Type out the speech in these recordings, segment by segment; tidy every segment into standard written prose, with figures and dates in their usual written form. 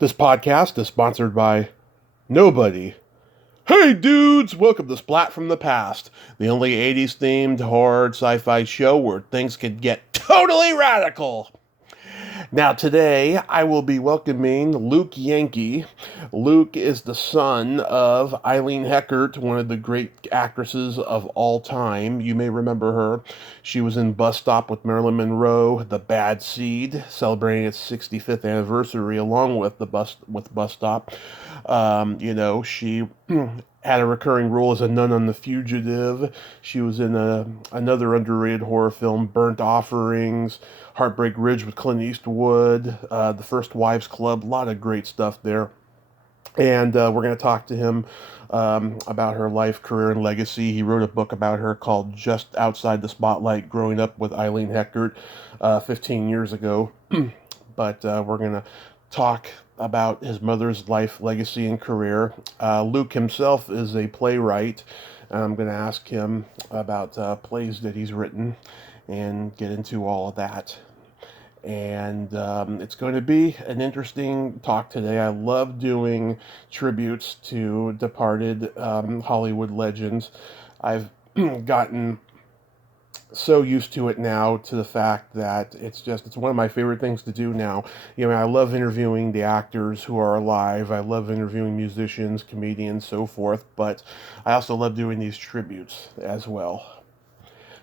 This podcast is sponsored by nobody. Hey dudes, welcome to Splat from the Past, the only 80s themed horror sci-fi show where things can get totally radical. Now today I will be welcoming Luke Yankee. Luke is the son of Eileen Heckart, one of the great actresses of all time. You may remember her. She was in Bus Stop with Marilyn Monroe, The Bad Seed, celebrating its 65th anniversary along with Bus Stop. She had a recurring role as a nun on The Fugitive. She was in another underrated horror film, Burnt Offerings, Heartbreak Ridge with Clint Eastwood, The First Wives Club, a lot of great stuff there. And we're going to talk to him about her life, career, and legacy. He wrote a book about her called Just Outside the Spotlight, Growing Up with Eileen Heckart 15 years ago. But we're going to talk about his mother's life, legacy, and career. Luke himself is a playwright. I'm going to ask him about plays that he's written and get into all of that. And it's going to be an interesting talk today. I love doing tributes to departed Hollywood legends. I've gotten so used to it now, to the fact that it's one of my favorite things to do now. I love interviewing the actors who are alive. I love interviewing musicians, comedians, so forth, but I also love doing these tributes as well.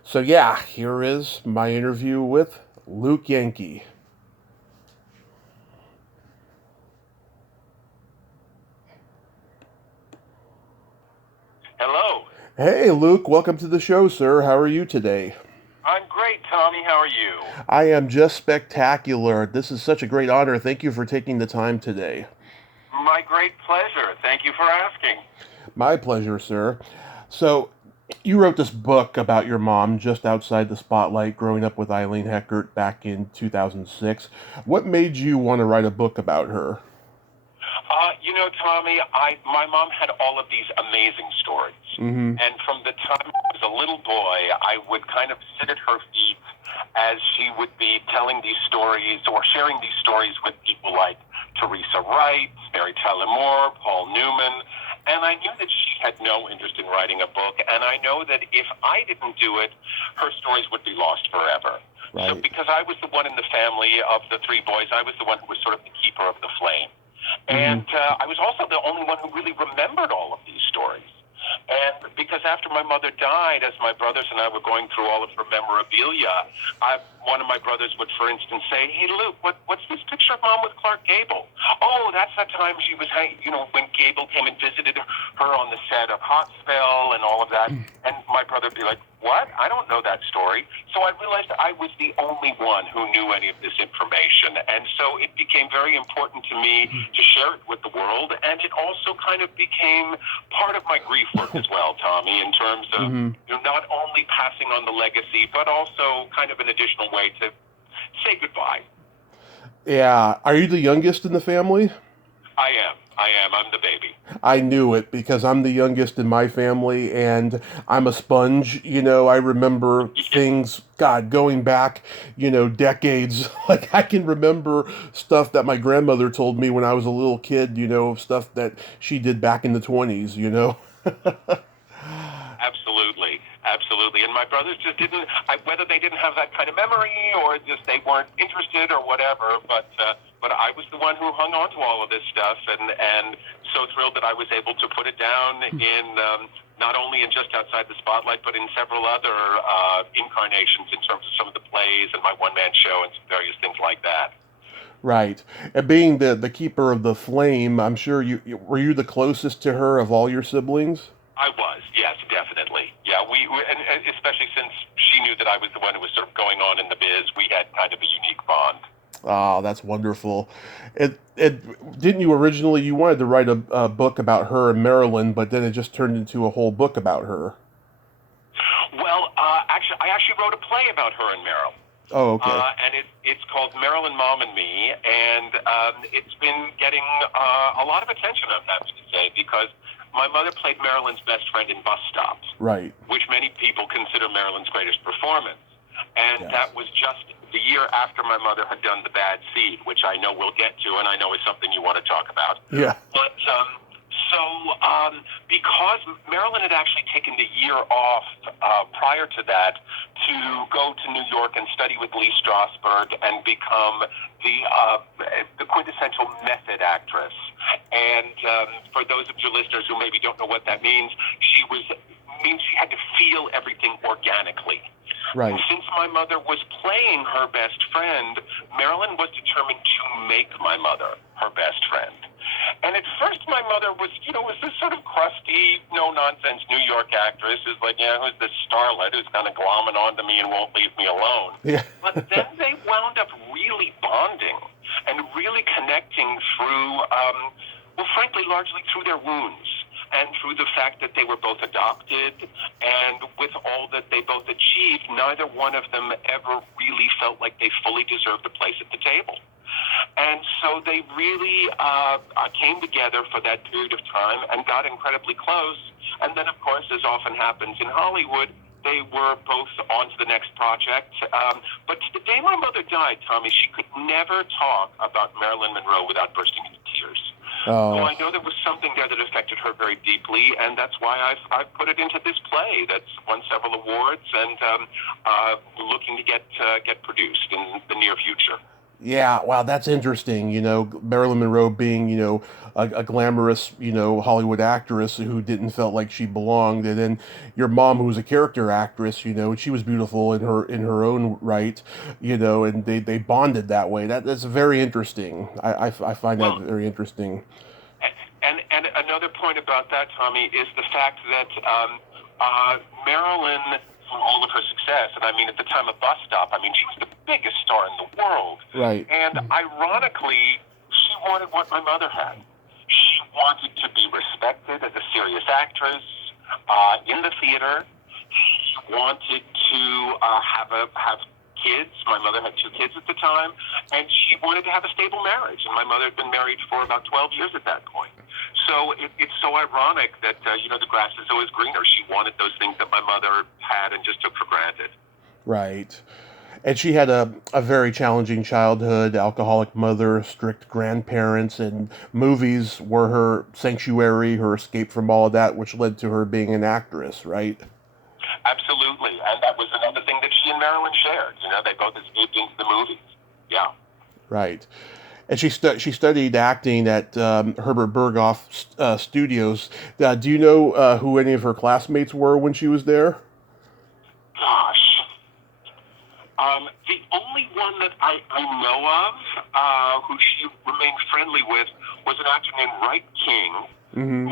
So yeah, here is my interview with Luke Yankee. Hello. Hey, Luke, welcome to the show, sir. How are you today? I'm great, Tommy. How are you? I am just spectacular. This is such a great honor. Thank you for taking the time today. My great pleasure. Thank you for asking. My pleasure, sir. So, you wrote this book about your mom, Just Outside the Spotlight, Growing Up with Eileen Heckart, back in 2006. What made you want to write a book about her? Tommy, my mom had all of these amazing stories. Mm-hmm. And from the time I was a little boy, I would kind of sit at her feet as she would be telling these stories or sharing these stories with people like Teresa Wright, Mary Tyler Moore, Paul Newman. And I knew that she had no interest in writing a book. And I know that if I didn't do it, her stories would be lost forever. Right. So because I was the one in the family of the three boys, I was the one who was sort of the keeper of the flame. And I was also the only one who really remembered all of these stories. And because after my mother died, as my brothers and I were going through all of her memorabilia, one of my brothers would, for instance, say, "Hey, Luke, what's this picture of Mom with Clark Gable?" "Oh, that's that time she was, when Gable came and visited her on the set of Hot Spell and all of that." And my brother would be like, "What? I don't know that story." So I realized I was the only one who knew any of this information. And so it became very important to me to share it with the world. And it also kind of became part of my grief work as well, Tommy, in terms of not only passing on the legacy, but also kind of an additional way to say goodbye. Yeah. Are you the youngest in the family? I am. I'm the baby. I knew it because I'm the youngest in my family and I'm a sponge. I remember things, God, going back, decades. Like I can remember stuff that my grandmother told me when I was a little kid, stuff that she did back in the 20s. Absolutely. And my brothers just didn't, whether they didn't have that kind of memory or just they weren't interested or whatever, but I was the one who hung on to all of this stuff and so thrilled that I was able to put it down in not only in Just Outside the Spotlight, but in several other incarnations in terms of some of the plays and my one-man show and some various things like that. Right. And being the keeper of the flame, I'm sure were you the closest to her of all your siblings? I was, yes, definitely. Yeah, and especially since she knew that I was the one who was sort of going on in the biz, we had kind of a unique bond. Oh, that's wonderful. Didn't you originally, you wanted to write a book about her in Maryland, but then it just turned into a whole book about her. Well, I actually wrote a play about her in Maryland. Oh, okay. And it's called Marilyn, Mom, and Me, and it's been getting a lot of attention, I'm happy to say, because my mother played Marilyn's best friend in Bus Stop, right, which many people consider Marilyn's greatest performance. And yes. That was just the year after my mother had done The Bad Seed, which I know we'll get to, and I know is something you want to talk about. Yeah. But because Marilyn had actually taken the year off prior to that to go to New York and study with Lee Strasberg and become the quintessential method actress. And for those of your listeners who maybe don't know what that means, she had to feel everything organically. Right. And since my mother was playing her best friend, Marilyn was determined to make my mother her best friend. And at first, my mother was this sort of crusty, no-nonsense New York actress who's like, who's this starlet who's kind of glomming onto me and won't leave me alone. Yeah. But then they wound up really bonding and really connecting through, frankly, largely through their wounds and through the fact that they were both adopted, and with all that they both achieved, neither one of them ever really felt like they fully deserved a place at the table. And so they really came together for that period of time and got incredibly close. And then, of course, as often happens in Hollywood, they were both on to the next project. But to the day my mother died, Tommy, she could never talk about Marilyn Monroe without bursting into tears. Oh. So I know there was something there that affected her very deeply, and that's why I've put it into this play that's won several awards and looking to get produced in the near future. Yeah, wow, that's interesting. Marilyn Monroe being, a glamorous, Hollywood actress who didn't felt like she belonged, and then your mom, who was a character actress, she was beautiful in her own right, and they bonded that way. That's very interesting. I find that very interesting. And another point about that, Tommy, is the fact that Marilyn, for all of her success, and I mean at the time of Bus Stop, she was the biggest star in the world. Right. And ironically, she wanted what my mother had. She wanted to be respected as a serious actress in the theater. She wanted to have kids. My mother had 2 kids at the time, and she wanted to have a stable marriage. And my mother had been married for about 12 years at that point. So it's so ironic that, the grass is always greener. She wanted those things that my mother had and just took for granted. Right. And she had a very challenging childhood, alcoholic mother, strict grandparents, and movies were her sanctuary, her escape from all of that, which led to her being an actress, right? Absolutely. And that was another thing that she and Marilyn shared. They both escaped into the movies. Yeah. Right. And she studied acting at Herbert Berghoff Studios. Do you know who any of her classmates were when she was there? Gosh. The only one that I know of who she remained friendly with was an actor named Wright King,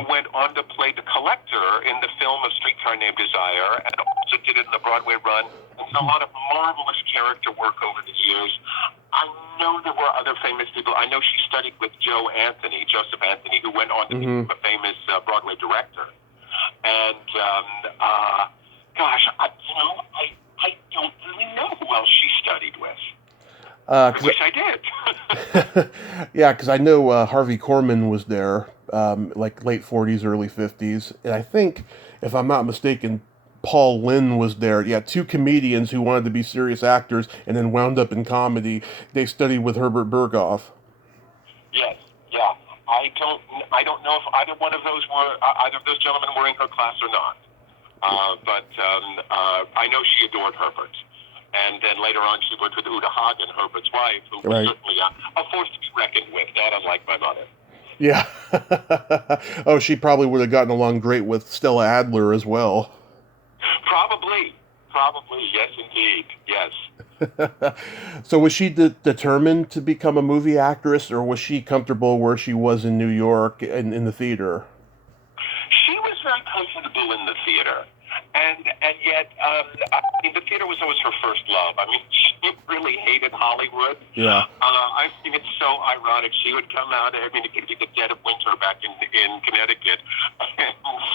who went on to play the Collector in the film A Streetcar Named Desire, and also did it in the Broadway run, and did a lot of marvelous character work over the years. I know there were other famous people. I know she studied with Joseph Anthony, who went on to be a famous Broadway director. And I don't really know who else she studied with. I wish I did. Yeah, because I know Harvey Korman was there, like late 40s, early 50s. And I think, if I'm not mistaken, Paul Lynde was there. Yeah, 2 comedians who wanted to be serious actors and then wound up in comedy. They studied with Herbert Berghoff. Yes, yeah. I don't know if either of those gentlemen were in her class or not. But I know she adored Herbert. And then later on, she worked with Uta Hagen, Herbert's wife, who was certainly a force to be reckoned with, not unlike my mother. Yeah. Oh, she probably would have gotten along great with Stella Adler as well. Probably. Yes, indeed. Yes. So was she determined to become a movie actress, or was she comfortable where she was in New York and in the theater? She was very comfortable in the theater. And yet, the theater was always her first love. She really hated Hollywood. Yeah. I think it's so ironic. She would come out, it could be the dead of winter back in Connecticut,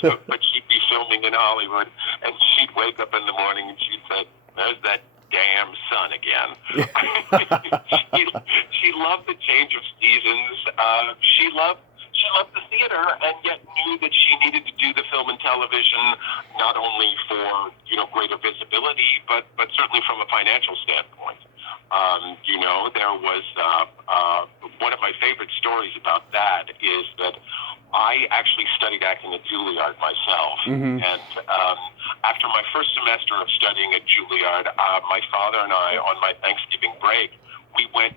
but she'd be filming in Hollywood, and she'd wake up in the morning and she'd say, "There's that damn sun again." She loved the change of seasons. She loved the theater and yet knew that she needed to do the film and television not only for, greater visibility, but certainly from a financial standpoint. There was one of my favorite stories about that is that I actually studied acting at Juilliard myself. Mm-hmm. And after my first semester of studying at Juilliard, my father and I, on my Thanksgiving break,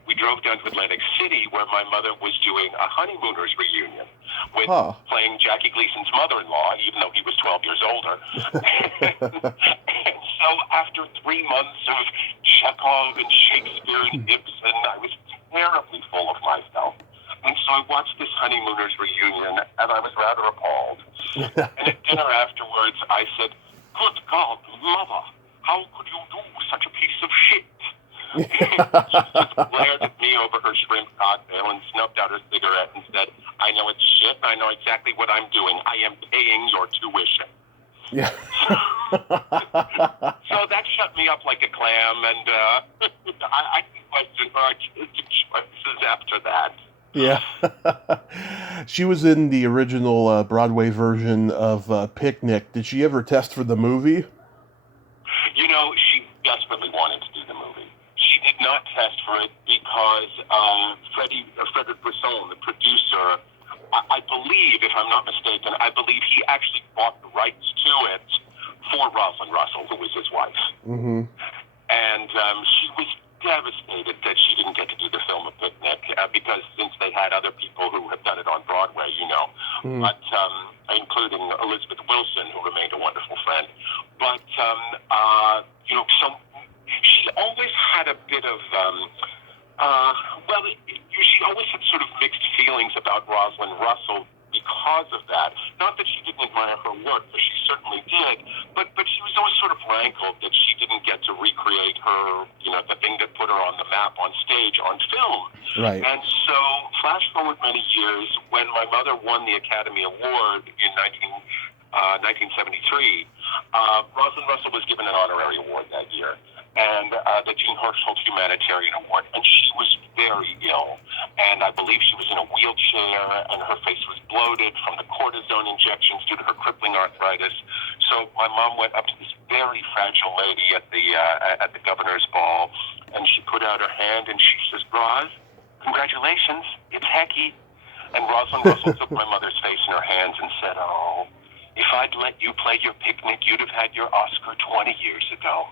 we drove down to Atlantic City where my mother was doing a honeymooners reunion with playing Jackie Gleason's mother-in-law, even though he was 12 years older. And so after 3 months of Chekhov and Shakespeare and Ibsen, I was terribly full of myself. And so I watched this honeymooners reunion, and I was rather appalled. And at dinner afterwards, I said, "Good God, mother, how could you do such a piece of shit?" She just glared at me over her shrimp cocktail and snuffed out her cigarette and said, "I know it's shit. I know exactly what I'm doing. I am paying your tuition." Yeah. So that shut me up like a clam, and I didn't question her choices after that. Yeah. She was in the original Broadway version of Picnic. Did she ever test for the movie? She desperately wanted to do the movie. She did not test for it because Frederic Brisson, the producer, I believe, if I'm not mistaken, he actually bought the rights to it for Rosalind Russell, who was his wife. Mm-hmm. And she was devastated that she didn't get to do the film A Picnic because since they had other people who had done it on Broadway, Mm-hmm. but including Elizabeth Wilson, who remained a wonderful friend. But so she always had a bit of she always had sort of mixed feelings about Rosalind Russell because of that. Not that she didn't admire her work, for she certainly did, but she was always sort of rankled that she didn't get to recreate her, the thing that put her on the map on stage, on film. Right. And so, flash forward many years, when my mother won the Academy Award in 1973, Rosalind Russell was given an honorary award that year, and the Jean Hirschfeld Humanitarian Award, and she was very ill, and I believe she was in a wheelchair, and her face was bloated from the cortisone injections due to her crippling arthritis. So my mom went up to this very fragile lady at the governor's ball, and she put out her hand, and she says, "Roz, congratulations, it's Hecky." And Rosalind Russell took my mother's face in her hands and said, "Oh, if I'd let you play your Picnic, you'd have had your Oscar 20 years ago."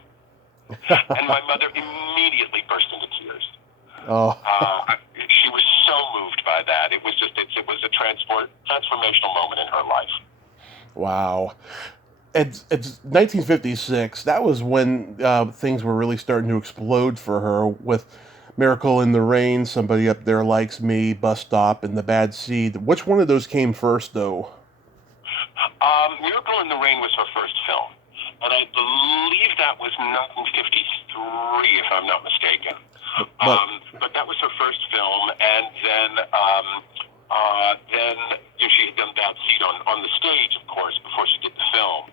And my mother immediately burst into tears. Oh. She was so moved by that. It was a transformational moment in her life. Wow. It's 1956. That was when things were really starting to explode for her with Miracle in the Rain, Somebody Up There Likes Me, Bus Stop, and The Bad Seed. Which one of those came first, though? Miracle in the Rain was her first film, and I believe that was 1953, if I'm not mistaken. But that was her first film, and then she had done Bad Seed on the stage, of course, before she did the film.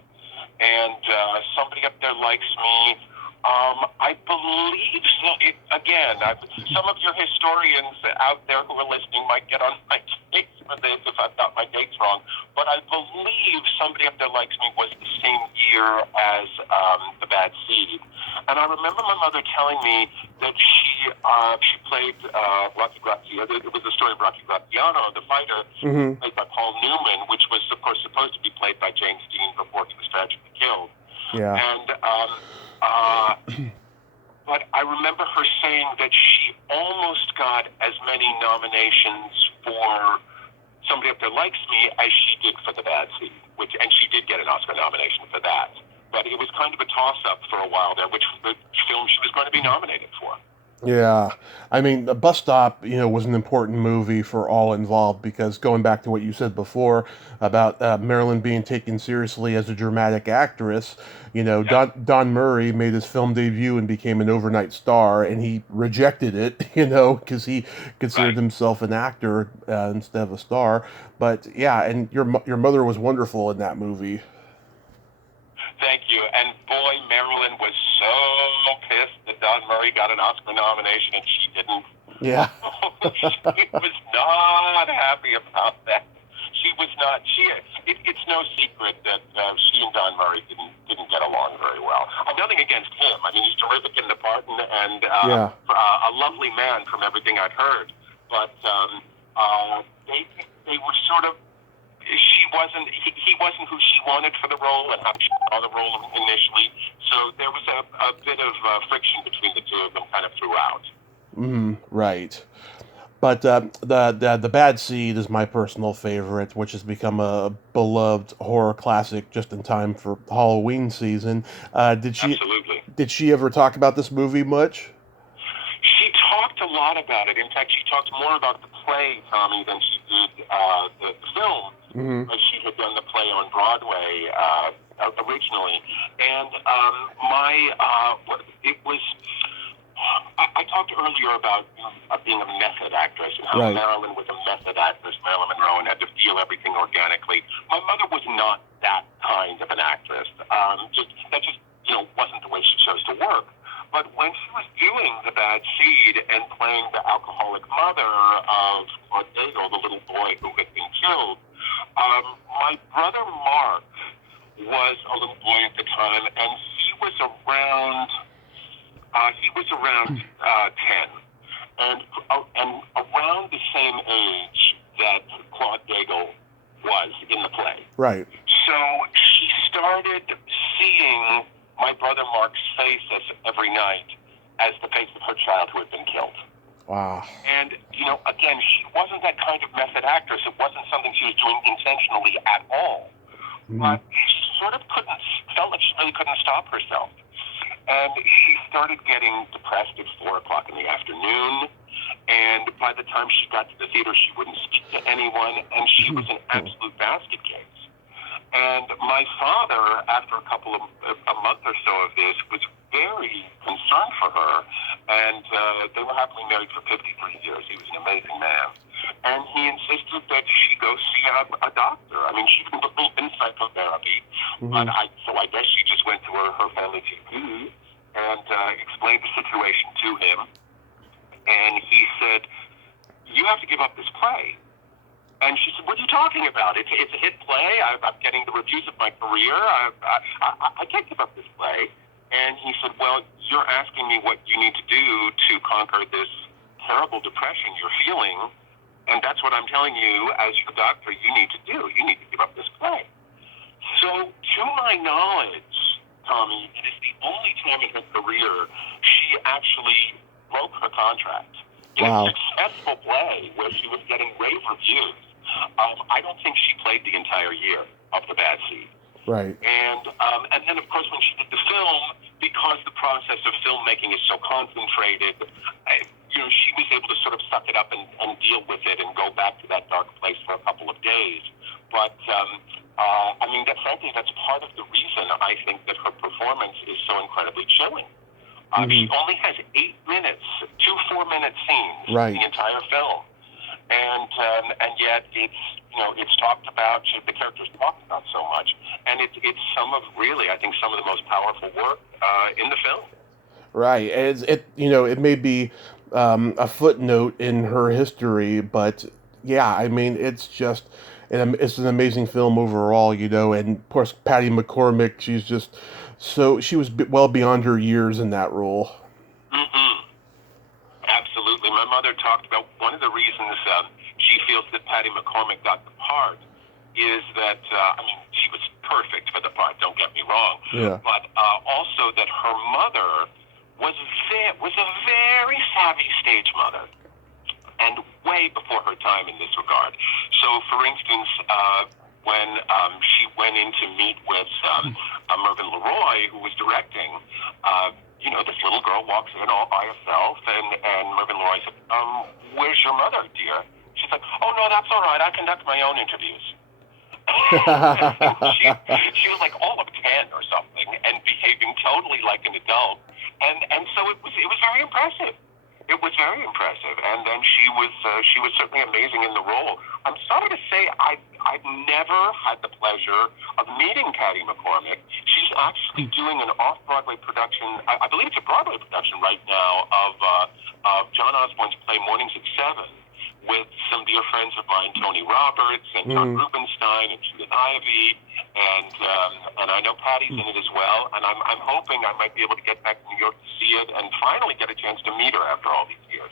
And Somebody Up There Likes Me. I believe, some of your historians out there who are listening might get on my case for this if I've got my dates wrong, but I believe Somebody Up There Likes Me was the same year as The Bad Seed. And I remember my mother telling me that she played Rocky Graziano. It was the story of Rocky Graziano, the fighter, Mm-hmm. played by Paul Newman, which was, of course, supposed to be played by James Dean before he was tragically killed. Yeah. And but I remember her saying that she almost got as many nominations for Somebody Up There Likes Me as she did for The Bad Seed, and she did get an Oscar nomination for that. But it was kind of a toss-up for a while there, which film she was going to be nominated for. Yeah, I mean, the Bus Stop, was an important movie for all involved because going back to what you said before about Marilyn being taken seriously as a dramatic actress, Don Murray made his film debut and became an overnight star, and he rejected it, because he considered himself an actor instead of a star. But yeah, and your mother was wonderful in that movie. Thank you. And boy, Marilyn was so pissed that Don Murray got an Oscar nomination and she didn't. Yeah. She was not happy about that. was not. It's no secret that she and Don Murray didn't get along very well. Nothing against him. I mean, he's terrific in the part and a lovely man from everything I've heard. But they were sort of. He wasn't who she wanted for the role and how she saw the role initially. So there was a bit of friction between the two of them kind of throughout. Right. But the Bad Seed is my personal favorite, which has become a beloved horror classic just in time for Halloween season. Absolutely. Did she ever talk about this movie much? She talked a lot about it. In fact, she talked more about the play, Tommy, than she did the film. She had done the play on Broadway originally, and it was. I talked earlier about being a method actress and how Marilyn was a method actress, Marilyn Monroe, and had to feel everything organically. My mother was not that kind of an actress. That just wasn't the way she chose to work. But when she was doing The Bad Seed and playing the alcoholic mother of Claude Daigle, the little boy who had been killed, my brother Mark was a little boy at the time, and he was around 10, and around the same age that Claude Daigle was in the play. Right. So she started seeing my brother Mark's face every night as the face of her child who had been killed. Wow. And, again, she wasn't that kind of method actress. It wasn't something she was doing intentionally at all. But she sort of felt like she really couldn't stop herself. And she started getting depressed at 4 o'clock in the afternoon. And by the time she got to the theater, she wouldn't speak to anyone. And she was an absolute basket case. And my father, after a month or so of this, was very concerned for her. And they were happily married for 53 years. He was an amazing man. And he insisted that she go see a doctor. I mean, she didn't believe in psychotherapy. But so I guess she just went to her family GP and explained the situation to him. And he said, "You have to give up this play." And she said, "What are you talking about? It's a hit play. I'm getting the reviews of my career. I can't give up this play." And he said, "Well, you're asking me what you need to do to conquer this terrible depression you're feeling, and that's what I'm telling you as your doctor you need to do. You need to give up this play." So, to my knowledge, Tommy, it is the only time in her career she actually broke her contract. In a successful play where she was getting rave reviews. I don't think she played the entire year of The Bad Seed. Right. And then, of course, when she did the film, because the process of filmmaking is so concentrated, she was able to sort of suck it up and deal with it and go back to that dark place for a couple of days. But, frankly, that's part of the reason I think that her performance is so incredibly chilling. She only has 8 minutes, 2 4-minute scenes in the entire film. And yet it's talked about, the character's talked about so much, and it's some of the most powerful work in the film. Right. It may be a footnote in her history, but yeah, I mean, it's just it's an amazing film overall, and of course Patty McCormick, she was well beyond her years in that role. Absolutely. My mother talked about one of the reasons she feels that Patty McCormick got the part is that, she was perfect for the part, don't get me wrong. Yeah. But also that her mother was a very savvy stage mother, and way before her time in this regard. So, for instance, when she went in to meet with Mervyn LeRoy, who was directing, this little girl walks in all by herself, and Mervyn LeRoy said, "Where's your mother, dear?" She's like, "Oh, no, that's all right. I conduct my own interviews." she was like all of 10 or something and behaving totally like an adult. And so it was very impressive. It was very impressive. And then she was certainly amazing in the role. I'm sorry to say I've never had the pleasure of meeting Patty McCormick. She's actually doing an off-Broadway production, I believe it's a Broadway production right now, of John Osborne's play Mornings at 7, with some dear friends of mine, Tony Roberts and John Rubenstein and Judith Ivey, and I know Patty's in it as well. And I'm hoping I might be able to get back to New York to see it and finally get a chance to meet her after all these years.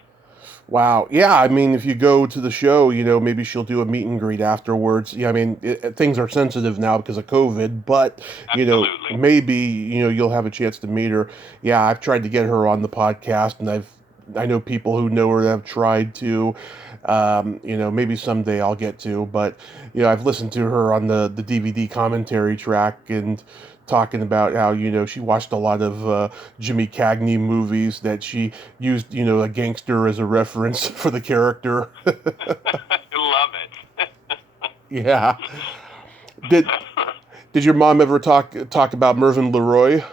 Wow. Yeah, I mean, if you go to the show, maybe she'll do a meet and greet afterwards. Yeah, I mean, things are sensitive now because of COVID, but, Absolutely. maybe, you'll have a chance to meet her. Yeah, I've tried to get her on the podcast, and I know people who know her that have tried to. Maybe someday I'll get to, but, I've listened to her on the DVD commentary track and talking about how, she watched a lot of Jimmy Cagney movies that she used, a gangster as a reference for the character. Love it. Yeah. Did your mom ever talk about Mervyn LeRoy?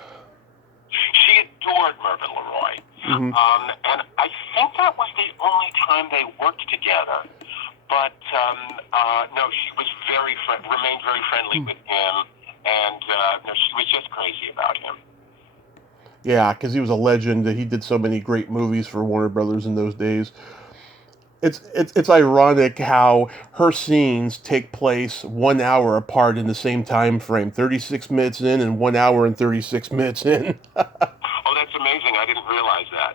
She adored Mervyn LeRoy. Mm-hmm. And I think that was the only time they worked together. But no, she was remained very friendly with him. And no, she was just crazy about him. Yeah, because he was a legend. He did so many great movies for Warner Brothers in those days. It's ironic how her scenes take place 1 hour apart in the same time frame, 36 minutes in and 1 hour and 36 minutes in. Oh, that's amazing. I didn't realize that.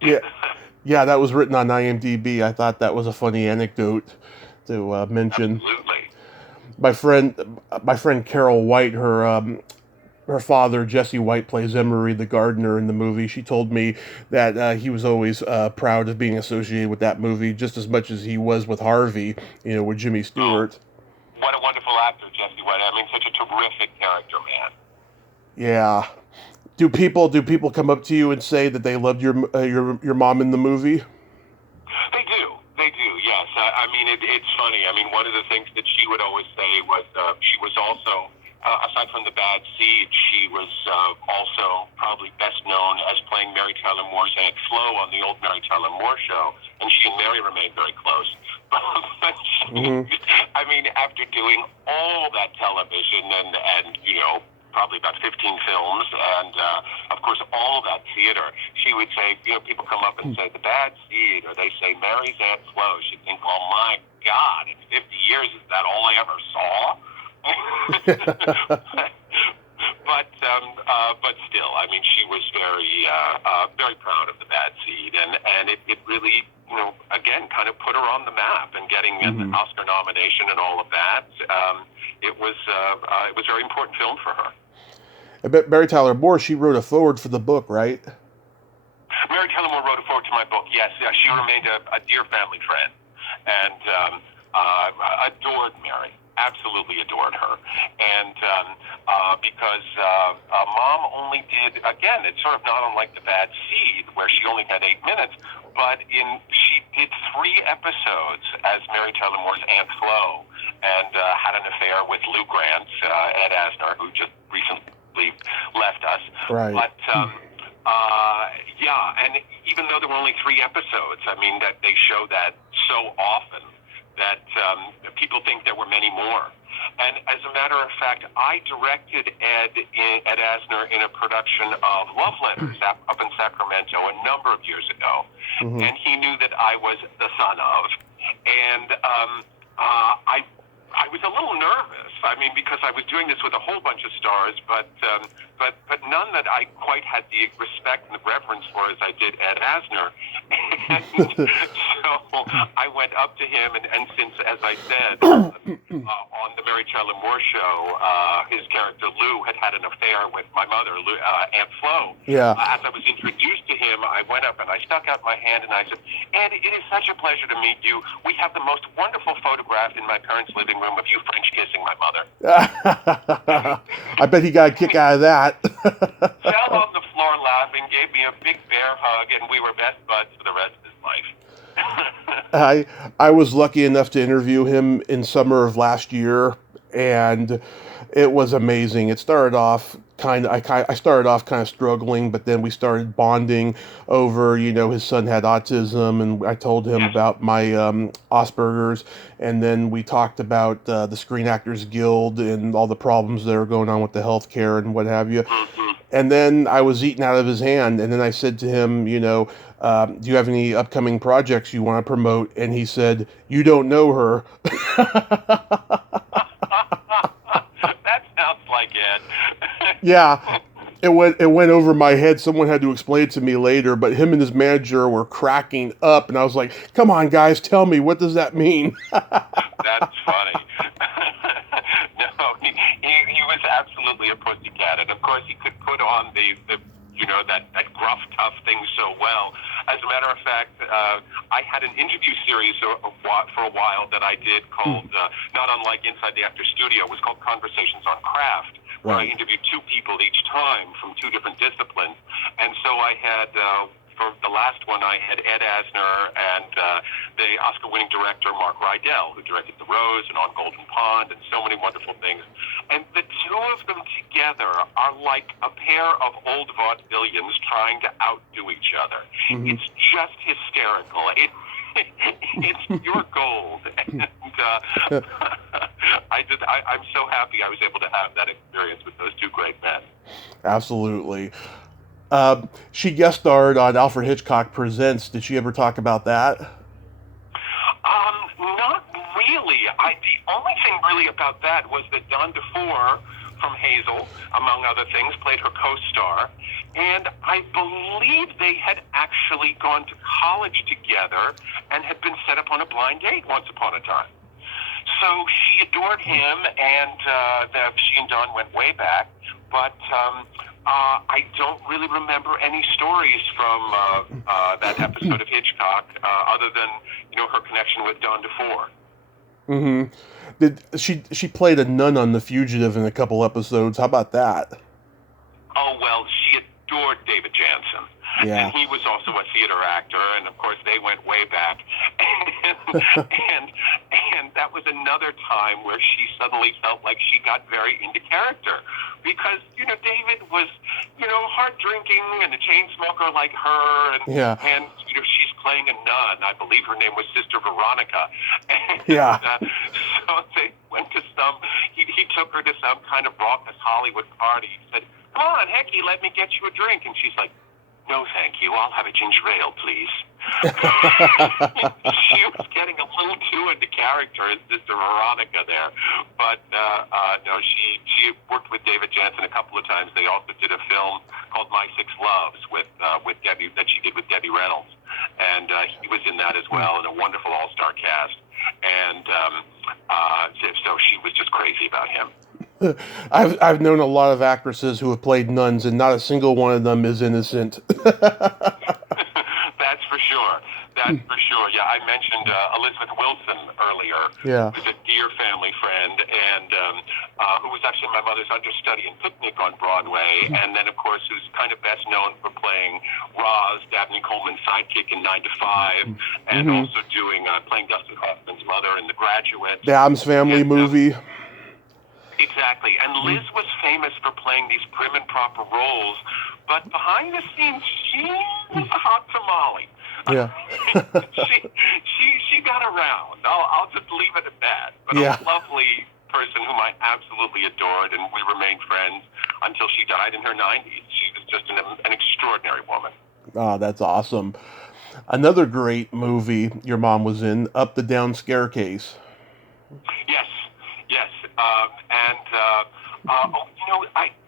Yeah. Yeah, that was written on IMDb. I thought that was a funny anecdote to mention. Absolutely. My friend Carol White, her father, Jesse White, plays Emery the gardener in the movie. She told me that he was always proud of being associated with that movie just as much as he was with Harvey, with Jimmy Stewart. Oh, what a wonderful actor, Jesse White. I mean, such a terrific character, man. Yeah. Do people come up to you and say that they loved your mom in the movie? They do, yes. I mean, it's funny. I mean, one of the things that she would always say was she was also, aside from the bad seed, she was also probably best known as playing Mary Tyler Moore's Aunt Flo on the old Mary Tyler Moore show, and she and Mary remained very close. I mean, after doing all that television and probably about 15 films, and of course all of that theater, she would say, people come up and say the bad seed, or they say Mary's Aunt Flo. She'd think, oh my God, in 50 years, is that all I ever saw? But still, I mean, she was very proud of the bad seed, and it really, again, kind of put her on the map and getting an Oscar nomination and all of that. It was a very important film for her. I bet Mary Tyler Moore, she wrote a foreword for the book, right? Mary Tyler Moore wrote a foreword to my book, yes. She remained a dear family friend and adored Mary, absolutely adored her. And because Mom only did, again, it's sort of not unlike The Bad Seed, where she only had 8 minutes, but she did 3 episodes as Mary Tyler Moore's Aunt Flo and had an affair with Lou Grant, Ed Asner, who just recently left us. Right. But yeah, and even though there were only 3 episodes, I mean, that they show that so often that people think there were many more. And as a matter of fact, I directed Ed Asner in a production of Love Letters up in Sacramento a number of years ago, and he knew that I was the son of, and I was a little nervous. I mean, because I was doing this with a whole bunch of stars, but none that I quite had the respect and the reverence for as I did Ed Asner. And so I went up to him, and since, as I said, on the Mary Tyler Moore show, his character Lou had an affair with my mother, Aunt Flo. Yeah. As I was introduced to him, I went up and I stuck out my hand and I said, Ed, it is such a pleasure to meet you. We have the most wonderful photograph in my parents' living room of you French kissing my mother. I bet he got a kick out of that. Fell on the floor laughing, gave me a big bear hug, and we were best buds for the rest of his life. I was lucky enough to interview him in summer of last year, and it was amazing. It started off I started off kind of struggling, but then we started bonding over, his son had autism, and I told him about my Asperger's, and then we talked about the Screen Actors Guild and all the problems that are going on with the healthcare and what have you. And then I was eaten out of his hand. And then I said to him, do you have any upcoming projects you want to promote? And he said, you don't know her. That sounds like it. Yeah. It went over my head. Someone had to explain it to me later, but him and his manager were cracking up, and I was like, "Come on, guys, tell me, what does that mean?" That's funny. No, he was absolutely a pussycat, and of course he could put on the that gruff, tough thing so well. As a matter of fact, I had an interview series for a while that I did called, not unlike Inside the Actor Studio, it was called Conversations on Craft, where I interviewed two people each time from two different disciplines. And so I had, for the last one, I had Ed Asner and the Oscar-winning director Mark Rydell, who directed The Rose and On Golden Pond and so many wonderful things. And the two of them together are like a pair of old vaudevillians trying to outdo each other. Mm-hmm. It's just hysterical. It's pure gold. And I'm so happy I was able to have that experience with those two great men. Absolutely. She guest starred on Alfred Hitchcock Presents. Did she ever talk about that? Not really. The only thing really about that was that Don DeFore from Hazel, among other things, played her co-star. And I believe they had actually gone to college together and had been set up on a blind date once upon a time. So she adored him, and she and Don went way back. But I don't really remember any stories from that episode of Hitchcock, other than her connection with Don DeFore. Mm-hmm. She played a nun on The Fugitive in a couple episodes. How about that? Oh well, she adored David Jansen. Yeah. And he was also a theater actor, and of course they went way back. and that was another time where she suddenly felt like she got very into character. Because, David was, hard drinking and a chain smoker like her, and she's playing a nun. I believe her name was Sister Veronica. And, so they went to he took her to some kind of raucous Hollywood party. He said, "Come on, Hecky, let me get you a drink." And she's like, "No, thank you. I'll have a ginger ale, please." She was getting a little too into character as Sister Veronica there. But no, she worked with David Jansen a couple of times. They also did a film called My Six Loves with Debbie, that she did with Debbie Reynolds. And he was in that as well, and a wonderful all-star cast. And so she was just crazy about him. I've known a lot of actresses who have played nuns, and not a single one of them is innocent. That's for sure. That's for sure. Yeah, I mentioned Elizabeth Wilson earlier. Yeah. Who's a dear family friend, and who was actually my mother's understudy in Picnic on Broadway, and then, of course, who's kind of best known for playing Roz, Dabney Coleman's sidekick in 9 to 5, and also playing Dustin Hoffman's mother in The Graduate. The Addams Family movie. Exactly. And Liz was famous for playing these prim and proper roles, but behind the scenes, she was a hot tamale. Yeah. she got around. I'll just leave it at that. But a lovely person whom I absolutely adored, and we remained friends until she died in her 90s. She was just an extraordinary woman. Oh, that's awesome. Another great movie your mom was in, Up the Down Staircase. Yes.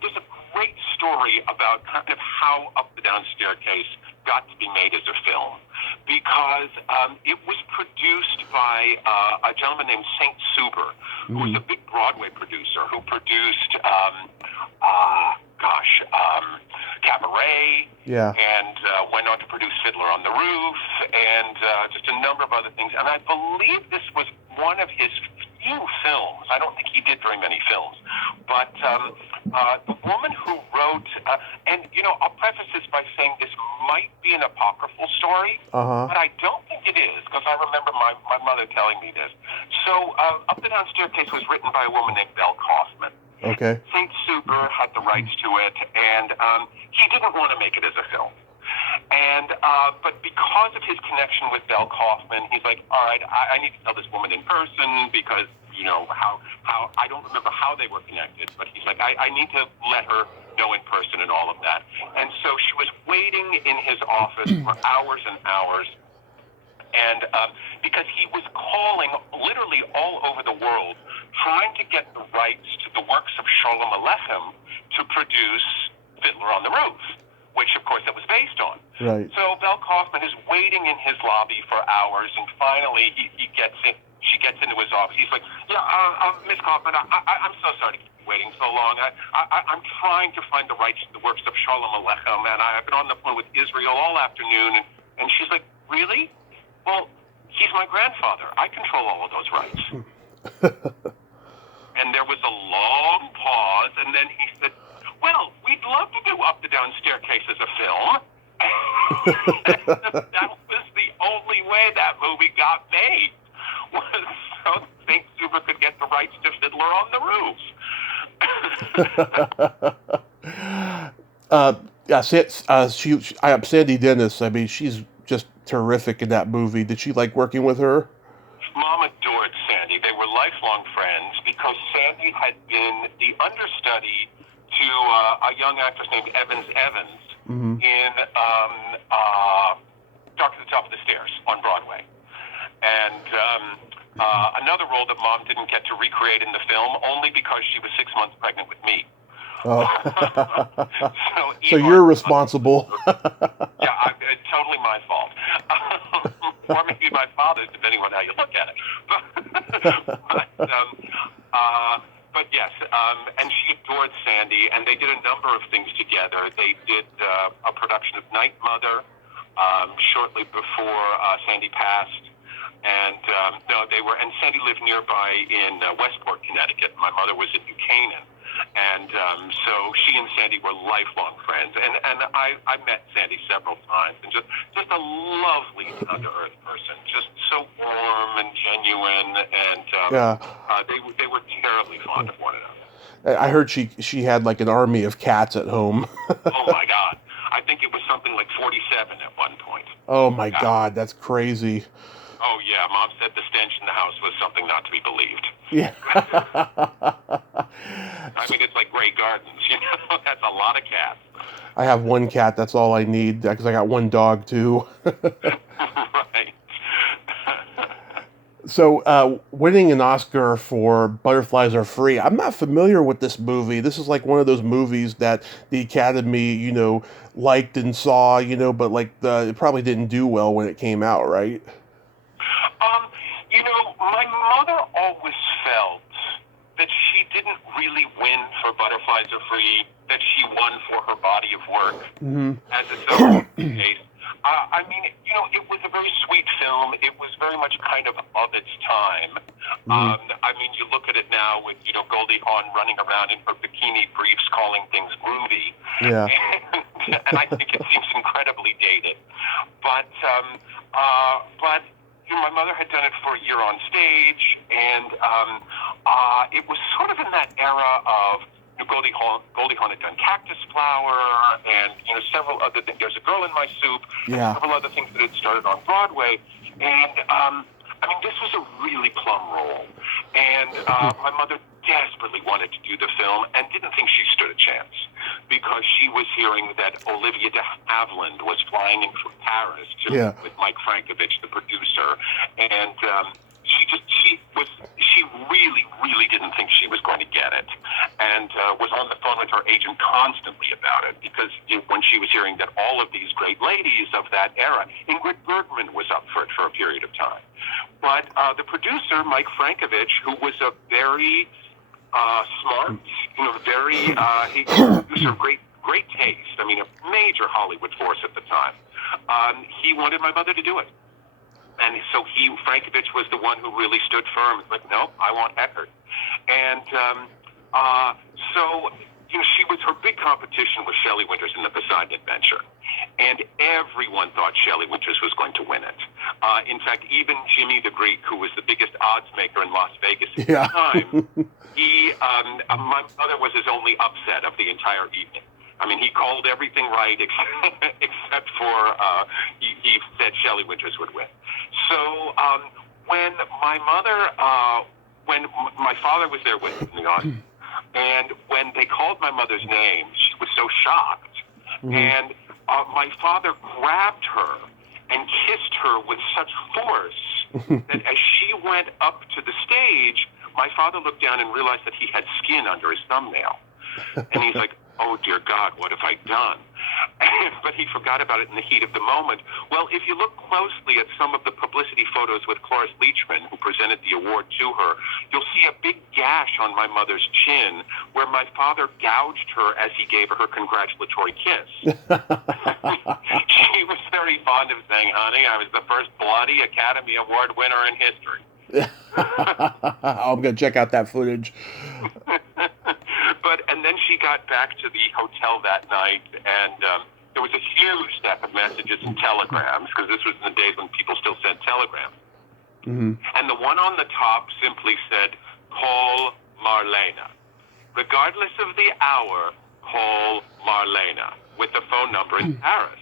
There's a great story about kind of how Up the Down Staircase got to be made as a film, because it was produced by a gentleman named St. Suber, who was a big Broadway producer who produced Cabaret, and went on to produce Fiddler on the Roof, and just a number of other things. And I believe this was one of his few films. I don't think he did very many films, but the woman who wrote, and I'll preface this by saying this might be an apocryphal story, but I don't think it is, because I remember my mother telling me this. So Up the Down Staircase was written by a woman named Belle Kaufman. Okay. St. Suber had the rights to it, and he didn't want to make it as a film. And but because of his connection with Belle Kaufman, he's like, all right, I need to tell this woman in person, because how I don't remember how they were connected, but he's like, I need to let her know in person and all of that. And so she was waiting in his office for hours and hours. And because he was calling literally all over the world, trying to get the rights to the works of Sholem Aleichem to produce Fiddler on the Roof, which, of course, that was based on. Right. So Belle Kaufman is waiting in his lobby for hours, and finally he gets in. She gets into his office. He's like, "Yeah, Miss Kaufman, I'm so sorry to keep you waiting so long. I'm trying to find the rights to the works of Sholem Aleichem, and I've been on the phone with Israel all afternoon." And she's like, "Really? Well, he's my grandfather. I control all of those rights." And there was a long pause, and then he said, "Well, we'd love to do Up the Down Staircase as a film." That was the only way that movie got made, was so St. Super could get the rights to Fiddler on the Roof. Sandy Dennis. I mean, she's just terrific in that movie. Did she like working with her? Mom adored Sandy. They were lifelong friends because Sandy had been the understudy to a young actress named Evans in Dark at the Top of the Stairs on Broadway. And another role that Mom didn't get to recreate in the film only because she was 6 months pregnant with me. Oh. So you're responsible. Yeah, it's totally my fault. Or maybe my father's, depending on how you look at it. But yes, and she adored Sandy, and they did a number of things together. They did a production of Night Mother shortly before Sandy passed. And and Sandy lived nearby in Westport, Connecticut. My mother was in New Canaan. And so she and Sandy were lifelong friends. And I met Sandy several times. And just a lovely, down-to-earth person. Just so warm and genuine. And they were terribly fond of one another. I heard she had like an army of cats at home. Oh, my God. I think it was something like 47 at one point. Oh, my God. That's crazy. Oh, yeah. Mom said the stench in the house was something not to be believed. Yeah. I mean, it's like Grey Gardens, That's a lot of cats. I have one cat. That's all I need because I got one dog, too. Right. So, winning an Oscar for Butterflies Are Free. I'm not familiar with this movie. This is like one of those movies that the Academy, liked and saw, but it probably didn't do well when it came out, right? My mother always felt that she didn't really win for Butterflies Are Free, that she won for her body of work, as its own case. It was a very sweet film. It was very much kind of its time. You look at it now with, Goldie Hawn running around in her bikini briefs calling things groovy. Yeah. And I think it seems incredibly dated. But my mother had done it for a year on stage, and it was sort of in that era of Goldie Hawn had done Cactus Flower, and several other things. There's a Girl in My Soup, yeah. And several other things that had started on Broadway, and this was a really plum role, and my mother desperately wanted to do the film and didn't think she stood a chance because she was hearing that Olivia de Havilland was flying in from Paris with Mike Frankovich, the producer, and she really didn't think she was going to get it, and was on the phone with her agent constantly about it because when she was hearing that all of these great ladies of that era, Ingrid Bergman was up for it for a period of time, but the producer Mike Frankovich, who was a very smart, producer, great taste. A major Hollywood force at the time. He wanted my mother to do it. And so Frankovich was the one who really stood firm. Like, no, I want Heckart. And her big competition was Shelley Winters in The Poseidon Adventure. And everyone thought Shelley Winters was going to win it. In fact, even Jimmy the Greek, who was the biggest odds maker in Las Vegas at the time, my mother was his only upset of the entire evening. He called everything right except for he said Shelley Winters would win. So when my father was there with me on, and when they called my mother's name, she was so shocked. Mm-hmm. And my father grabbed her and kissed her with such force that as she went up to the stage, my father looked down and realized that he had skin under his thumbnail. And he's like, oh, dear God, what have I done? But he forgot about it in the heat of the moment. Well, if you look closely at some of the publicity photos with Cloris Leachman, who presented the award to her, you'll see a big gash on my mother's chin where my father gouged her as he gave her her congratulatory kiss. She was very fond of saying, honey, I was the first bloody Academy Award winner in history. I'm going to check out that footage. And then she got back to the hotel that night, and there was a huge stack of messages and telegrams, because this was in the days when people still sent telegrams. Mm-hmm. And the one on the top simply said, call Marlena. Regardless of the hour, call Marlena, with the phone number in Paris.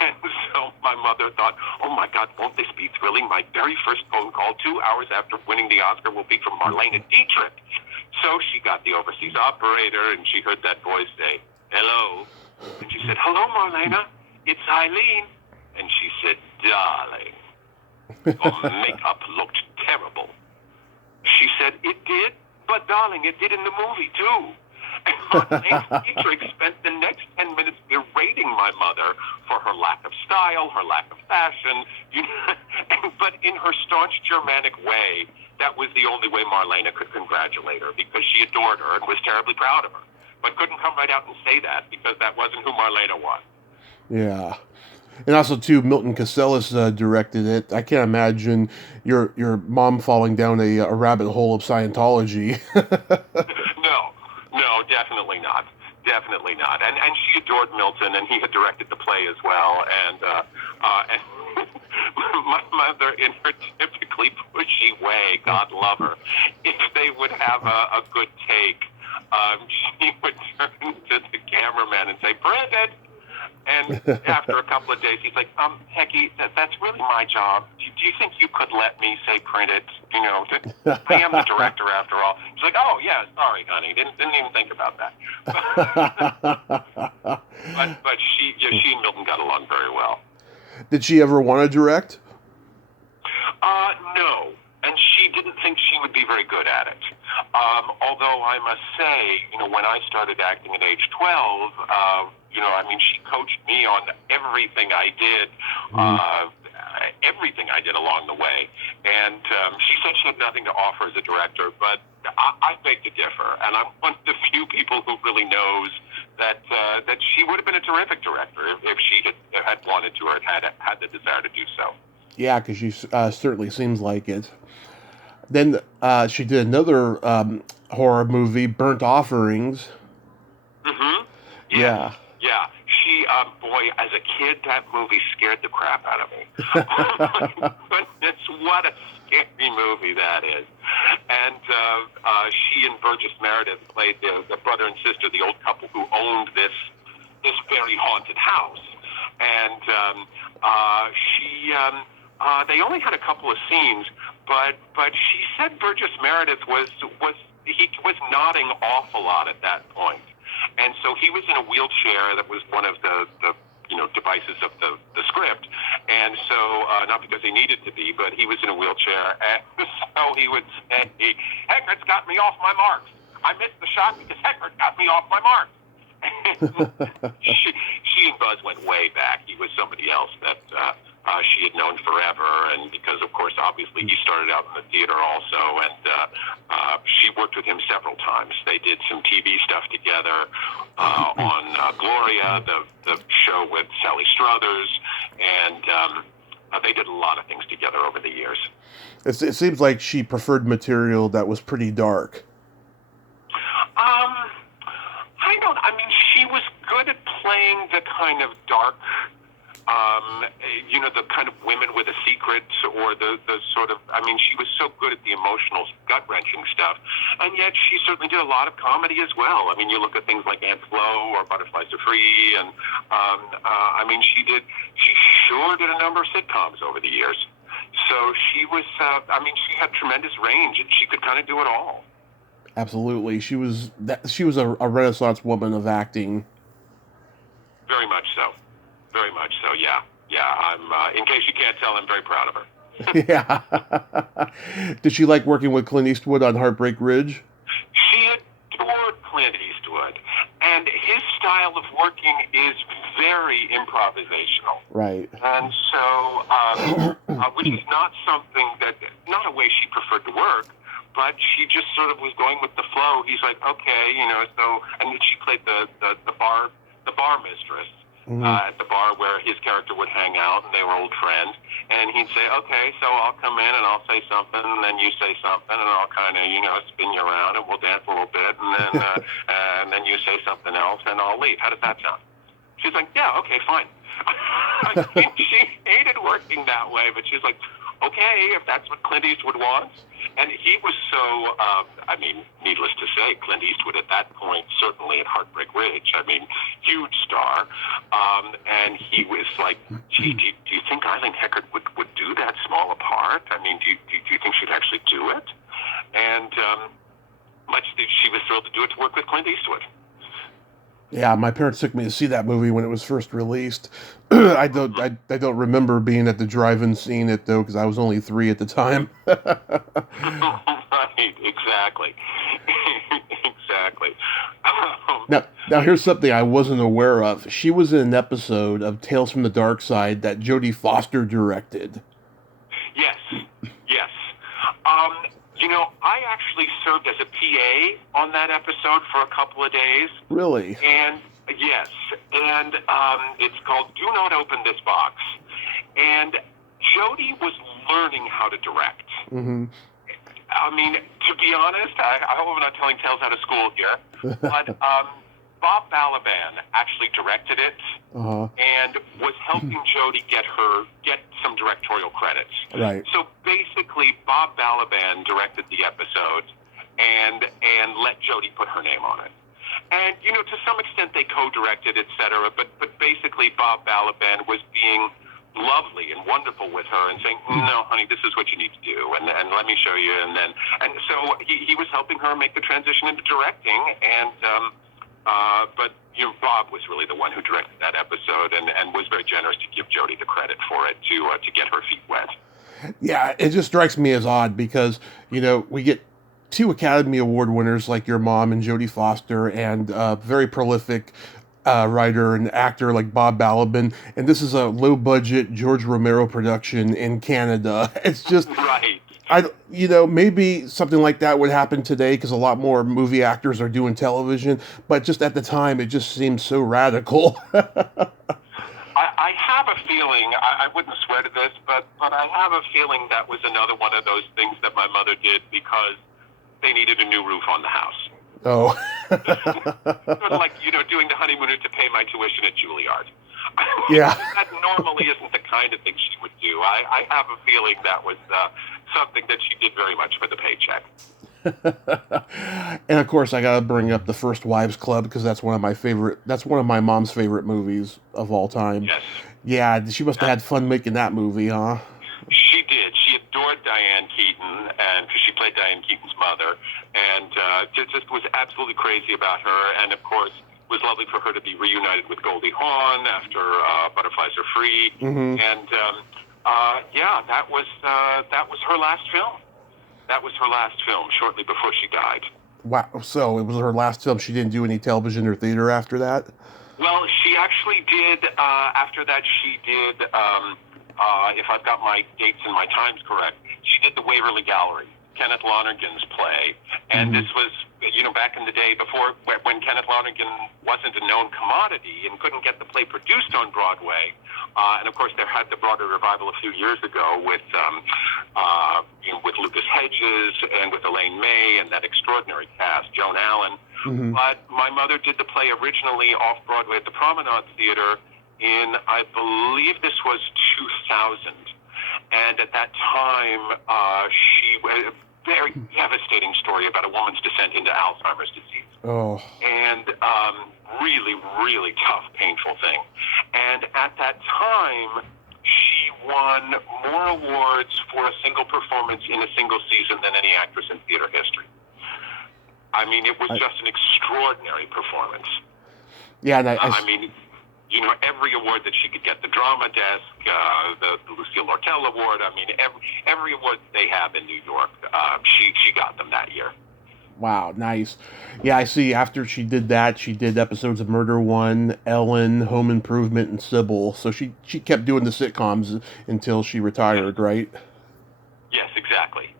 And so my mother thought, oh my God, won't this be thrilling? My very first phone call 2 hours after winning the Oscar will be from Marlena Dietrich. So she got the overseas operator, and she heard that voice say, hello. And she said, hello, Marlena. It's Eileen. And she said, darling, your makeup looked terrible. She said, it did? But, darling, it did in the movie, too. And Marlena Dietrich spent the next 10 minutes berating my mother for her lack of style, her lack of fashion. But in her staunch Germanic way, that was the only way Marlena could congratulate her, because she adored her and was terribly proud of her. But couldn't come right out and say that, because that wasn't who Marlena was. Yeah. And also, too, Milton Casellas directed it. I can't imagine your mom falling down a rabbit hole of Scientology. No, definitely not. Definitely not. And she adored Milton, and he had directed the play as well. And my mother, in her typically pushy way, God love her, if they would have a good take, she would turn to the cameraman and say, print it. And after a couple of days, he's like, Hecky, that's really my job. Do you think you could let me say print it? You know, I am the director after all. She's like, oh, yeah, sorry, honey. Didn't even think about that. but she and Milton got along very well. Did she ever want to direct? No. And she didn't think she would be very good at it. Although I must say, when I started acting at age 12, she coached me on everything I did, everything I did along the way. And she said she had nothing to offer as a director, but I beg to differ. And I'm one of the few people who really knows that she would have been a terrific director if she had wanted to or had the desire to do so. Yeah, because she certainly seems like it. Then she did another horror movie, Burnt Offerings. Mm-hmm. Yeah. Yeah. She, boy, as a kid, that movie scared the crap out of me. Oh, my goodness, what a scary movie that is. And she and Burgess Meredith played the brother and sister, the old couple who owned this very haunted house. And they only had a couple of scenes, but she said Burgess Meredith was nodding off a lot at that point. And so he was in a wheelchair. That was one of the devices of the script. And so, not because he needed to be, but he was in a wheelchair. And so he would say, Heckart's got me off my marks. I missed the shot because Heckart got me off my marks. She and Buzz went way back. He was somebody else that she had known forever, and because, of course, obviously he started out in the theater also, and she worked with him several times. They did some TV stuff together on Gloria, the show with Sally Struthers, and they did a lot of things together over the years. It seems like she preferred material that was pretty dark. She was good at playing the kind of dark, the kind of women with a secret, or the sort of, she was so good at the emotional, gut-wrenching stuff. And yet she certainly did a lot of comedy as well. You look at things like Aunt Flo or Butterflies Are Free, and, she sure did a number of sitcoms over the years. So she was, she had tremendous range, and she could kind of do it all. Absolutely. She was a Renaissance woman of acting. Very much so. Very much so. Yeah. Yeah. In case you can't tell, I'm very proud of her. Yeah. Did she like working with Clint Eastwood on Heartbreak Ridge? She adored Clint Eastwood, and his style of working is very improvisational. Right. And so, which is not something not a way she preferred to work, but she just sort of was going with the flow. He's like, okay, so, and she played the bar mistress. At the bar where his character would hang out, and they were old friends. And he'd say, okay, so I'll come in and I'll say something, and then you say something, and I'll kind of, spin you around, and we'll dance a little bit, and then and then you say something else, and I'll leave. How does that sound? She's like, yeah, okay, fine. I think she hated working that way, but she's like, okay, if that's what Clint Eastwood wants. And he was so, needless to say, Clint Eastwood at that point, certainly at Heartbreak Ridge, huge star. And he was like, gee, do you think Eileen Heckart would do that small a part? I mean, do you think she'd actually do it? And she was thrilled to do it, to work with Clint Eastwood. Yeah, my parents took me to see that movie when it was first released. I don't remember being at the drive-in seeing it though, because I was only 3 at the time. Right, exactly, exactly. Now here's something I wasn't aware of. She was in an episode of Tales from the Dark Side that Jodie Foster directed. Yes. I actually served as a PA on that episode for a couple of days. Really? And yes, and it's called Do Not Open This Box. And Jodie was learning how to direct. Mm-hmm. I mean, to be honest, I hope I'm not telling tales out of school here, but Bob Balaban actually directed it and was helping Jodie get some directorial credits. Right. So basically, Bob Balaban directed the episode and let Jodie put her name on it. And, to some extent they co-directed, et cetera, but basically Bob Balaban was being lovely and wonderful with her and saying, no, honey, this is what you need to do, and let me show you. And so he was helping her make the transition into directing, but Bob was really the one who directed that episode and was very generous to give Jodie the credit for it to get her feet wet. Yeah, it just strikes me as odd because, we get 2 Academy Award winners like your mom and Jodie Foster and very prolific writer and actor like Bob Balaban, and this is a low-budget George Romero production in Canada. It's just... Right. Maybe something like that would happen today because a lot more movie actors are doing television, but just at the time, it just seems so radical. I have a feeling, I wouldn't swear to this, but I have a feeling that was another one of those things that my mother did because they needed a new roof on the house. Oh. Sort of like, doing the honeymooner to pay my tuition at Juilliard. Yeah. That normally isn't the kind of thing she would do. I have a feeling that was something that she did very much for the paycheck. And of course, I gotta bring up The First Wives Club because that's one of my mom's favorite movies of all time. Yes. Yeah, she must have had fun making that movie, huh? She did. She adored Diane Keaton, and because she played Diane Keaton's mother, and just was absolutely crazy about her. And of course, it was lovely for her to be reunited with Goldie Hawn after Butterflies Are Free. Mm-hmm. And that was her last film. That was her last film, shortly before she died. Wow. So it was her last film. She didn't do any television or theater after that? Well, she actually did. After that, she did, if I've got my dates and my times correct, she did The Waverly Gallery, Kenneth Lonergan's play. And this was, back in the day before, when Kenneth Lonergan wasn't a known commodity and couldn't get the play produced on Broadway. And of course, there had the Broadway revival a few years ago with Lucas Hedges and with Elaine May and that extraordinary cast, Joan Allen. Mm-hmm. But my mother did the play originally off Broadway at the Promenade Theater in, I believe this was 2000. And at that time, she a very devastating story about a woman's descent into Alzheimer's disease. Oh. And really, really tough, painful thing. And at that time, she won more awards for a single performance in a single season than any actress in theater history. I mean, it was just an extraordinary performance. Yeah, and I mean, you know, every award that she could get, the Drama Desk, the Lucille Lortel Award, I mean, every award they have in New York, she got them that year. Wow, nice. Yeah, I see. After she did that, she did episodes of Murder One, Ellen, Home Improvement, and Sybil. So she kept doing the sitcoms until she retired, right? Yes, exactly.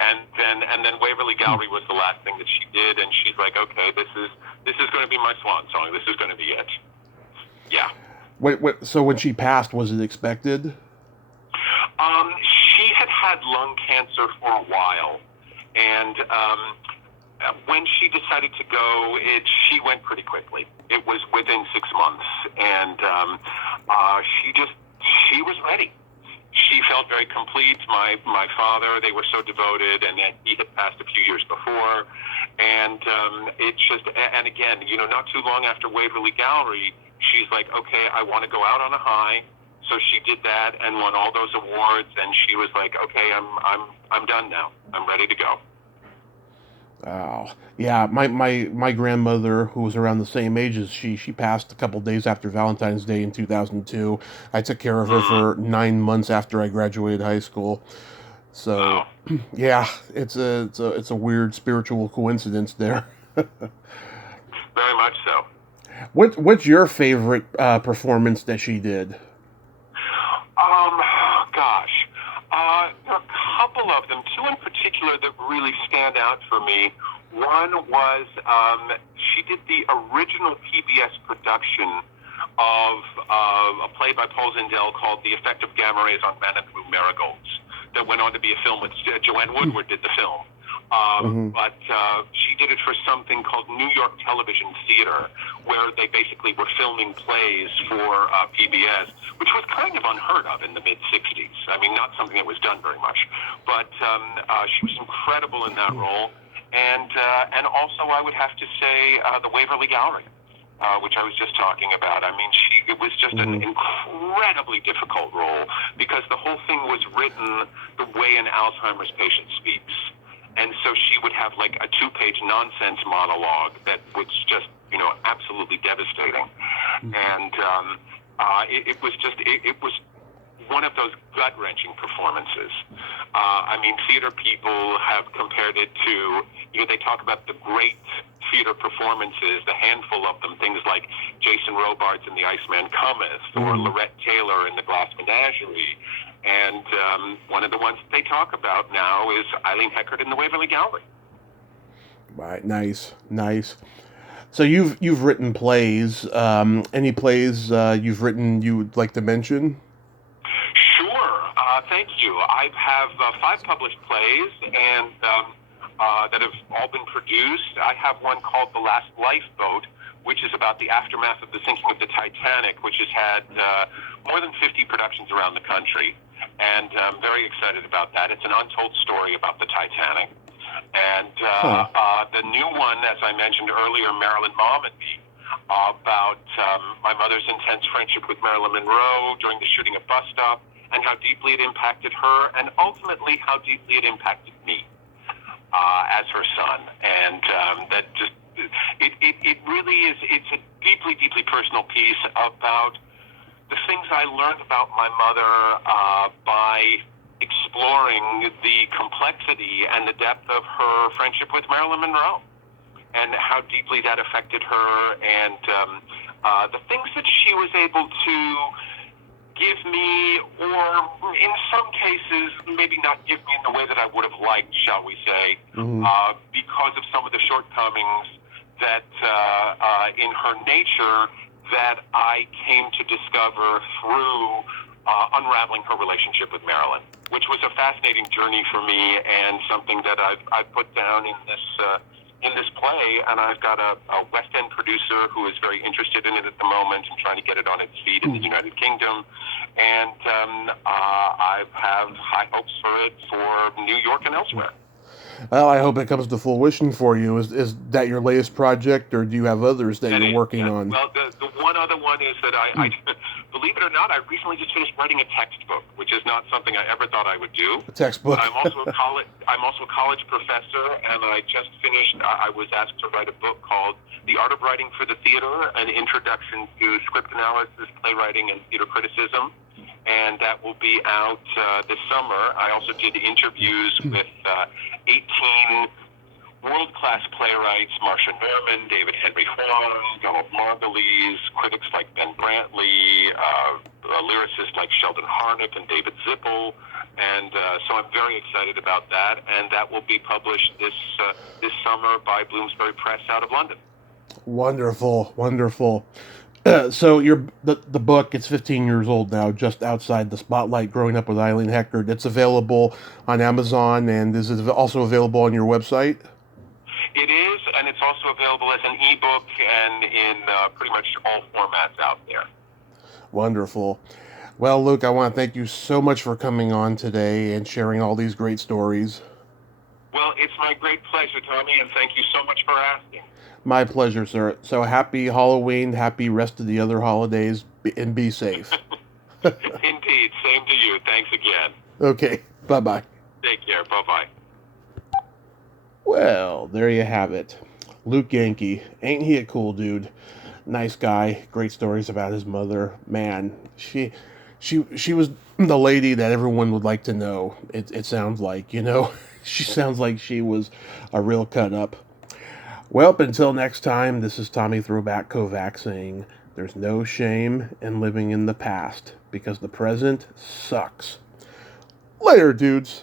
And then Waverly Gallery was the last thing that she did, and she's like, okay, this is going to be my swan song. This is going to be it. Yeah. Wait, so when she passed, was it expected? She had lung cancer for a while, and when she decided to go, she went pretty quickly. It was within 6 months, and she was ready. She felt very complete. My father, they were so devoted, and he had passed a few years before, and and again, you know, not too long after Waverly Gallery, she's like, okay, I want to go out on a high. So she did that and won all those awards, and she was like, okay, I'm done now. I'm ready to go. Oh, yeah. My grandmother, who was around the same age as she passed a couple days after Valentine's Day in 2002. I took care of her for 9 months after I graduated high school. So, Wow. Yeah, it's a weird spiritual coincidence there. Very much so. What's your favorite performance that she did? Gosh. There are a couple of them, two in particular that really stand out for me. One was she did the original PBS production of a play by Paul Zindel called The Effect of Gamma Rays on Men and Blue Marigolds that went on to be a film with Joanne Woodward did the film. But she did it for something called New York Television Theater, where they basically were filming plays for PBS, which was kind of unheard of in the mid-'60s. I mean, not something that was done very much. But she was incredible in that role. And also, I would have to say, the Waverly Gallery, which I was just talking about. I mean, it was just an incredibly difficult role because the whole thing was written the way an Alzheimer's patient speaks. And so she would have like a 2-page nonsense monologue that was just, you know, absolutely devastating. And it was one of those gut-wrenching performances. I mean, theater people have compared it to, you know, they talk about the great theater performances, the handful of them, things like Jason Robards in The Iceman Cometh, or Lorette Taylor in The Glass Menagerie. And one of the ones they talk about now is Eileen Heckart in the Waverly Gallery. Right, nice. So you've written plays. Any plays you've written you'd like to mention? Sure. Thank you. I have 5 published plays, and that have all been produced. I have one called The Last Lifeboat, which is about the aftermath of the sinking of the Titanic, which has had more than 50 productions around the country. And I'm very excited about that. It's an untold story about the Titanic. And the new one, as I mentioned earlier, Marilyn Mom and Me, about my mother's intense friendship with Marilyn Monroe during the shooting of Bus Stop, and how deeply it impacted her, and ultimately how deeply it impacted me as her son. And that just, it really is, it's a deeply, deeply personal piece about the things I learned about my mother by exploring the complexity and the depth of her friendship with Marilyn Monroe, and how deeply that affected her, and the things that she was able to give me, or in some cases, maybe not give me in the way that I would have liked, shall we say, because of some of the shortcomings that in her nature that I came to discover through unraveling her relationship with Marilyn, which was a fascinating journey for me, and something that I've put down in this play. And I've got a West End producer who is very interested in it at the moment and trying to get it on its feet in the United Kingdom. And I have high hopes for it for New York and elsewhere. Well, I hope it comes to fruition for you. Is that your latest project, or do you have others that you're working on? Well, the one other one is that I believe it or not, I recently just finished writing a textbook, which is not something I ever thought I would do. A textbook. I'm also a college professor, and I just finished. I was asked to write a book called "The Art of Writing for the Theater: An Introduction to Script Analysis, Playwriting, and Theater Criticism." And that will be out this summer. I also did interviews with 18 world-class playwrights, Marcia Norman, David Henry Hwang, Donald Margulies, critics like Ben Brantley, lyricists like Sheldon Harnick and David Zippel. And so I'm very excited about that. And that will be published this summer by Bloomsbury Press out of London. Wonderful, wonderful. So the book, it's 15 years old now, just outside the spotlight, Growing Up with Eileen Heckart. It's available on Amazon, and is it also available on your website? It is, and it's also available as an ebook and in pretty much all formats out there. Wonderful. Well, Luke, I want to thank you so much for coming on today and sharing all these great stories. Well, it's my great pleasure, Tommy, and thank you so much for asking. My pleasure, sir. So happy Halloween, happy rest of the other holidays, and be safe. Indeed. Same to you. Thanks again. Okay. Bye-bye. Take care. Bye-bye. Well, there you have it. Luke Yankee. Ain't he a cool dude? Nice guy. Great stories about his mother. Man, she was the lady that everyone would like to know. It sounds like, She sounds like she was a real cut-up. Well, until next time, this is Tommy Throwback Kovac saying, there's no shame in living in the past, because the present sucks. Later, dudes.